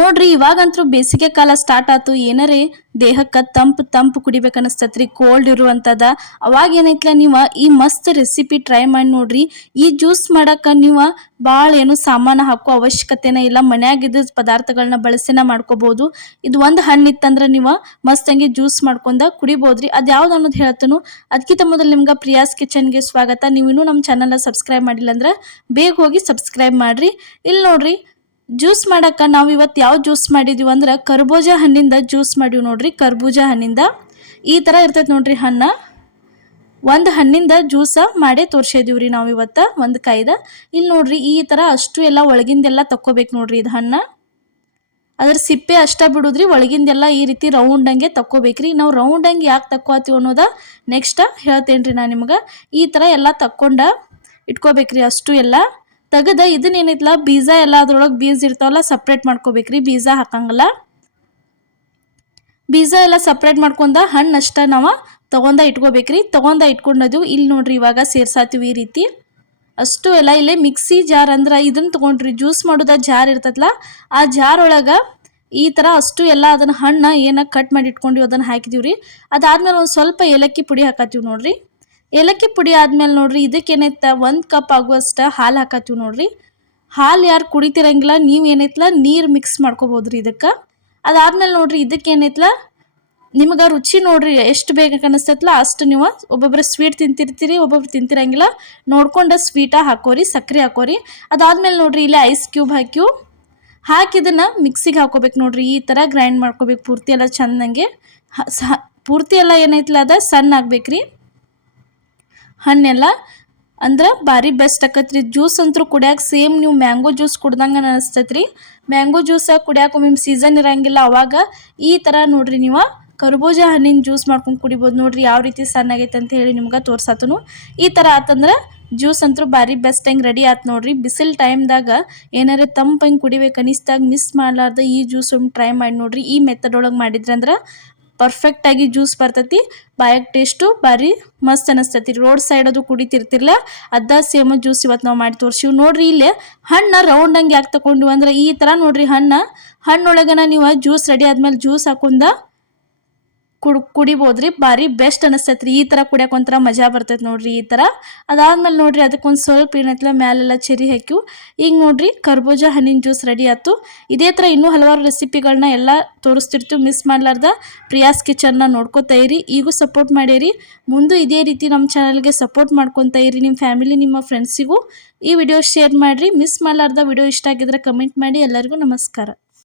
ನೋಡ್ರಿ ಇವಾಗಂತೂ ಬೇಸಿಗೆ ಕಾಲ ಸ್ಟಾರ್ಟ್ ಆತು. ಏನರೇ ದೇಹಕ್ಕೆ ತಂಪು ಕುಡಿಬೇಕನ್ನಿಸ್ತತ್ರಿ, ಕೋಲ್ಡ್ ಇರುವಂತದ. ಅವಾಗ ಏನೈತ್ಲ ನೀವು ಈ ಮಸ್ತ್ ರೆಸಿಪಿ ಟ್ರೈ ಮಾಡಿ ನೋಡ್ರಿ. ಈ ಜ್ಯೂಸ್ ಮಾಡಕ ನೀವು ಭಾಳ ಏನು ಸಾಮಾನು ಹಾಕೋ ಅವಶ್ಯಕತೆನೇ ಇಲ್ಲ, ಮನ್ಯಾಗಿದ್ದ ಪದಾರ್ಥಗಳನ್ನ ಬಳಸಿನ ಮಾಡ್ಕೋಬಹುದು. ಇದು ಒಂದು ಹಣ್ಣು ಇತ್ತಂದ್ರೆ ನೀವು ಮಸ್ತಂಗಿ ಜ್ಯೂಸ್ ಮಾಡ್ಕೊಂಡ ಕುಡಿಬೋದ್ರಿ. ಅದು ಯಾವ್ದು ಅನ್ನೋದು ಹೇಳ್ತನು. ಅದಕ್ಕಿಂತ ಮೊದಲು ನಿಮ್ಗೆ ಪ್ರಿಯಾಸ್ ಕಿಚನ್ಗೆ ಸ್ವಾಗತ. ನೀವು ಇನ್ನೂ ನಮ್ಮ ಚಾನಲ್ನ ಸಬ್ಸ್ಕ್ರೈಬ್ ಮಾಡಿಲ್ಲ ಅಂದ್ರೆ ಬೇಗ ಹೋಗಿ ಸಬ್ಸ್ಕ್ರೈಬ್ ಮಾಡ್ರಿ. ಇಲ್ಲಿ ನೋಡ್ರಿ, ಜ್ಯೂಸ್ ಮಾಡಕ್ಕೆ ನಾವು ಇವತ್ತು ಯಾವ ಜ್ಯೂಸ್ ಮಾಡಿದೀವಿ ಅಂದ್ರೆ ಕರ್ಬೂಜ ಹಣ್ಣಿಂದ ಜ್ಯೂಸ್ ಮಾಡಿವಿ ನೋಡ್ರಿ. ಕರ್ಬೂಜ ಹಣ್ಣಿಂದ ಈ ಥರ ಇರ್ತೈತೆ ನೋಡ್ರಿ ಹಣ್ಣು. ಒಂದು ಹಣ್ಣಿಂದ ಜ್ಯೂಸ ಮಾಡೇ ತೋರಿಸಿದೀವಿ ರೀ ನಾವು ಇವತ್ತು ಒಂದು ಕಾಯ್ದ. ಇಲ್ಲಿ ನೋಡ್ರಿ ಈ ಥರ ಅಷ್ಟು ಎಲ್ಲ ಒಳಗಿಂದೆಲ್ಲ ತಕ್ಕೋಬೇಕು ನೋಡ್ರಿ. ಇದು ಹಣ್ಣು ಅದ್ರ ಸಿಪ್ಪೆ ಅಷ್ಟ ಬಿಡುದ್ರಿ, ಒಳಗಿಂದೆಲ್ಲ ಈ ರೀತಿ ರೌಂಡಂಗೆ ತಕ್ಕೋಬೇಕ್ರಿ. ನಾವು ರೌಂಡಂಗೆ ಯಾಕೆ ತಕ್ಕೋತೀವಿ ಅನ್ನೋದ ನೆಕ್ಸ್ಟ್ ಹೇಳ್ತೇನೆ ರೀ ನಾನು ನಿಮ್ಗೆ. ಈ ಥರ ಎಲ್ಲ ತಕ್ಕೊಂಡ ಇಟ್ಕೋಬೇಕ್ರಿ. ಅಷ್ಟು ಎಲ್ಲ ತೆಗೆದ ಇದನ್ನೇನಿತ್ತಲ್ಲ ಬೀಜ ಎಲ್ಲ ಅದ್ರೊಳಗೆ ಬೀಜ ಇರ್ತಾವಲ್ಲ ಸಪ್ರೇಟ್ ಮಾಡ್ಕೋಬೇಕ್ರಿ. ಬೀಜ ಹಾಕಂಗಿಲ್ಲ. ಬೀಜ ಎಲ್ಲ ಸಪ್ರೇಟ್ ಮಾಡ್ಕೊಂಡ ಹಣ್ಣು ಅಷ್ಟ ನಾವು ತಗೊಂಡ ಇಟ್ಕೋಬೇಕ್ರಿ. ತಗೊಂಡ ಇಟ್ಕೊಂಡದು ಇಲ್ಲಿ ನೋಡ್ರಿ ಇವಾಗ ಸೇರ್ಸಾತೀವಿ ಈ ರೀತಿ. ಅಷ್ಟು ಎಲ್ಲ ಇಲ್ಲೇ ಮಿಕ್ಸಿ ಜಾರ್ ಅಂದ್ರೆ ಇದನ್ನ ತೊಗೊಂಡ್ರಿ, ಜ್ಯೂಸ್ ಮಾಡೋದ ಜಾರ್ ಇರ್ತದಲ್ಲ ಆ ಜಾರ್ ಒಳಗೆ ಈ ಥರ ಅಷ್ಟು ಎಲ್ಲ ಅದನ್ನು ಹಣ್ಣು ಏನ ಕಟ್ ಮಾಡಿ ಇಟ್ಕೊಂಡಿವಿ ಅದನ್ನು ಹಾಕಿದೀವ್ರಿ. ಅದಾದ್ಮೇಲೆ ಒಂದು ಸ್ವಲ್ಪ ಏಲಕ್ಕಿ ಪುಡಿ ಹಾಕತ್ತೀವಿ ನೋಡ್ರಿ. ಏಲಕ್ಕಿ ಪುಡಿ ಆದ್ಮೇಲೆ ನೋಡ್ರಿ ಇದಕ್ಕೆ ಏನೈತ 1 ಕಪ್ ಆಗುವಷ್ಟು ಹಾಲು ಹಾಕತ್ತೀವಿ ನೋಡ್ರಿ. ಹಾಲು ಯಾರು ಕುಡಿತಿರಂಗಿಲ್ಲ ನೀವು ಏನೈತಲ್ಲ ನೀರು ಮಿಕ್ಸ್ ಮಾಡ್ಕೋಬೋದ್ರಿ ಇದಕ್ಕೆ. ಅದಾದ್ಮೇಲೆ ನೋಡ್ರಿ ಇದಕ್ಕೆ ಏನೈತಲ್ಲ ನಿಮ್ಗೆ ರುಚಿ ನೋಡ್ರಿ ಎಷ್ಟು ಬೇಗ ಅನಿಸ್ತೈತಲ್ಲ ಅಷ್ಟು ನೀವು ಒಬ್ಬೊಬ್ಬರು ಸ್ವೀಟ್ ತಿಂತಿರ್ತೀರಿ, ಒಬ್ಬೊಬ್ರು ತಿಂತಿರಂಗಿಲ್ಲ. ನೋಡ್ಕೊಂಡು ಸ್ವೀಟ ಹಾಕೋರಿ, ಸಕ್ಕರೆ ಹಾಕೋರಿ. ಅದಾದ್ಮೇಲೆ ನೋಡ್ರಿ ಇಲ್ಲಿ ಐಸ್ ಕ್ಯೂಬ್ ಹಾಕಿದನ್ನ ಮಿಕ್ಸಿಗೆ ಹಾಕೋಬೇಕು ನೋಡ್ರಿ. ಈ ಥರ ಗ್ರೈಂಡ್ ಮಾಡ್ಕೋಬೇಕು ಪೂರ್ತಿ ಎಲ್ಲ ಚೆಂದಂಗೆ. ಪೂರ್ತಿ ಎಲ್ಲ ಏನೈತಲ್ಲ ಅದ ಸಣ್ಣ ಆಗ್ಬೇಕ್ರಿ ಹಣ್ಣೆಲ್ಲ. ಅಂದ್ರೆ ಭಾರಿ ಬೆಸ್ಟ್ ಆಕತ್ರಿ. ಜ್ಯೂಸ್ ಅಂತೂ ಕುಡಿಯಾಕ ಸೇಮ್ ನೀವು ಮ್ಯಾಂಗೋ ಜ್ಯೂಸ್ ಕುಡ್ದಂಗೆ ಅನಿಸ್ತೈತ್ರಿ. ಮ್ಯಾಂಗೋ ಜ್ಯೂಸ್ ಕುಡಿಯಾಕ ಒಮ್ಮೆ ಸೀಸನ್ ಇರಂಗಿಲ್ಲ, ಅವಾಗ ಈ ಥರ ನೋಡ್ರಿ ನೀವು ಕರ್ಬೂಜ ಹಣ್ಣಿನ ಜ್ಯೂಸ್ ಮಾಡ್ಕೊಂಡು ಕುಡಿಬೋದು ನೋಡ್ರಿ. ಯಾವ ರೀತಿ ಸಣ್ಣ ಆಗೈತೆ ಅಂತ ಹೇಳಿ ನಿಮ್ಗೆ ತೋರ್ಸತ್ತನು. ಈ ಥರ ಆತಂದ್ರೆ ಜ್ಯೂಸ್ ಅಂತೂ ಭಾರಿ ಬೆಸ್ಟ್ ಹೆಂಗೆ ರೆಡಿ ಆಯ್ತು ನೋಡ್ರಿ. ಬಿಸಿಲು ಟೈಮ್ದಾಗ ಏನಾರ ತಂಪಂಗೆ ಕುಡಿಬೇಕು ಅನಿಸ್ದಾಗ ಮಿಸ್ ಮಾಡಲಾರ್ದ ಈ ಜ್ಯೂಸ್ ಒಮ್ಮೆ ಟ್ರೈ ಮಾಡಿ ನೋಡ್ರಿ. ಈ ಮೆಥಡ್ ಒಳಗೆ ಮಾಡಿದ್ರಂದ್ರೆ ಪರ್ಫೆಕ್ಟಾಗಿ ಜ್ಯೂಸ್ ಬರ್ತೈತಿ. ಬಾಯಾಗ ಟೇಸ್ಟು ಭಾರಿ ಮಸ್ತ್ ಅನಿಸ್ತೈತಿ. ರೋಡ್ ಸೈಡ್ ಅದು ಕುಡಿತಿರ್ತಿರ್ಲ ಅದ ಸೇಮ್ ಜ್ಯೂಸ್ ಇವತ್ತು ನಾವು ಮಾಡಿ ತೋರಿಸಿವಿ ನೋಡ್ರಿ. ಇಲ್ಲೇ ಹಣ್ಣು ರೌಂಡಂಗೆ ಯಾಕೆ ತಗೊಂಡಿವಿ ಅಂದ್ರೆ ಈ ಥರ ನೋಡ್ರಿ ಹಣ್ಣೊಳಗನ ನೀವು ಜ್ಯೂಸ್ ರೆಡಿ ಆದ್ಮೇಲೆ ಜ್ಯೂಸ್ ಹಾಕೊಂಡ ಕುಡಿಬೋದ್ರಿ. ಭಾರಿ ಬೆಸ್ಟ್ ಅನಿಸ್ತೈತ್ರಿ. ಈ ಥರ ಕುಡಿಯೋಕೆ ಒಂಥರ ಮಜಾ ಬರ್ತೈತೆ ನೋಡ್ರಿ ಈ ಥರ. ಅದಾದ್ಮೇಲೆ ನೋಡ್ರಿ ಅದಕ್ಕೊಂದು ಸ್ವಲ್ಪ ಏನೈತಲ್ಲ ಮ್ಯಾಲೆಲ್ಲ ಚೆರಿ ಹಾಕಿವು. ಈಗ ನೋಡ್ರಿ ಕರ್ಬೂಜ ಹಣ್ಣಿನ ಜ್ಯೂಸ್ ರೆಡಿ ಆಯ್ತು. ಇದೇ ಥರ ಇನ್ನೂ ಹಲವಾರು ರೆಸಿಪಿಗಳನ್ನ ಎಲ್ಲ ತೋರಿಸ್ತಿರ್ತೀವಿ. ಮಿಸ್ ಮಾಡಲಾರ್ದ ಪ್ರಿಯಾಸ್ ಕಿಚನ್ನ ನೋಡ್ಕೋತಾ ಇರಿ. ಈಗೂ ಸಪೋರ್ಟ್ ಮಾಡಿರಿ, ಮುಂದೆ ಇದೇ ರೀತಿ ನಮ್ಮ ಚಾನಲ್ಗೆ ಸಪೋರ್ಟ್ ಮಾಡ್ಕೊತಾ ಇರಿ. ನಿಮ್ಮ ಫ್ಯಾಮಿಲಿ ನಿಮ್ಮ ಫ್ರೆಂಡ್ಸಿಗೂ ಈ ವಿಡಿಯೋ ಶೇರ್ ಮಾಡಿರಿ. ಮಿಸ್ ಮಾಡಲಾರ್ದ ವಿಡಿಯೋ ಇಷ್ಟ ಆಗಿದ್ರೆ ಕಮೆಂಟ್ ಮಾಡಿ. ಎಲ್ಲರಿಗೂ ನಮಸ್ಕಾರ.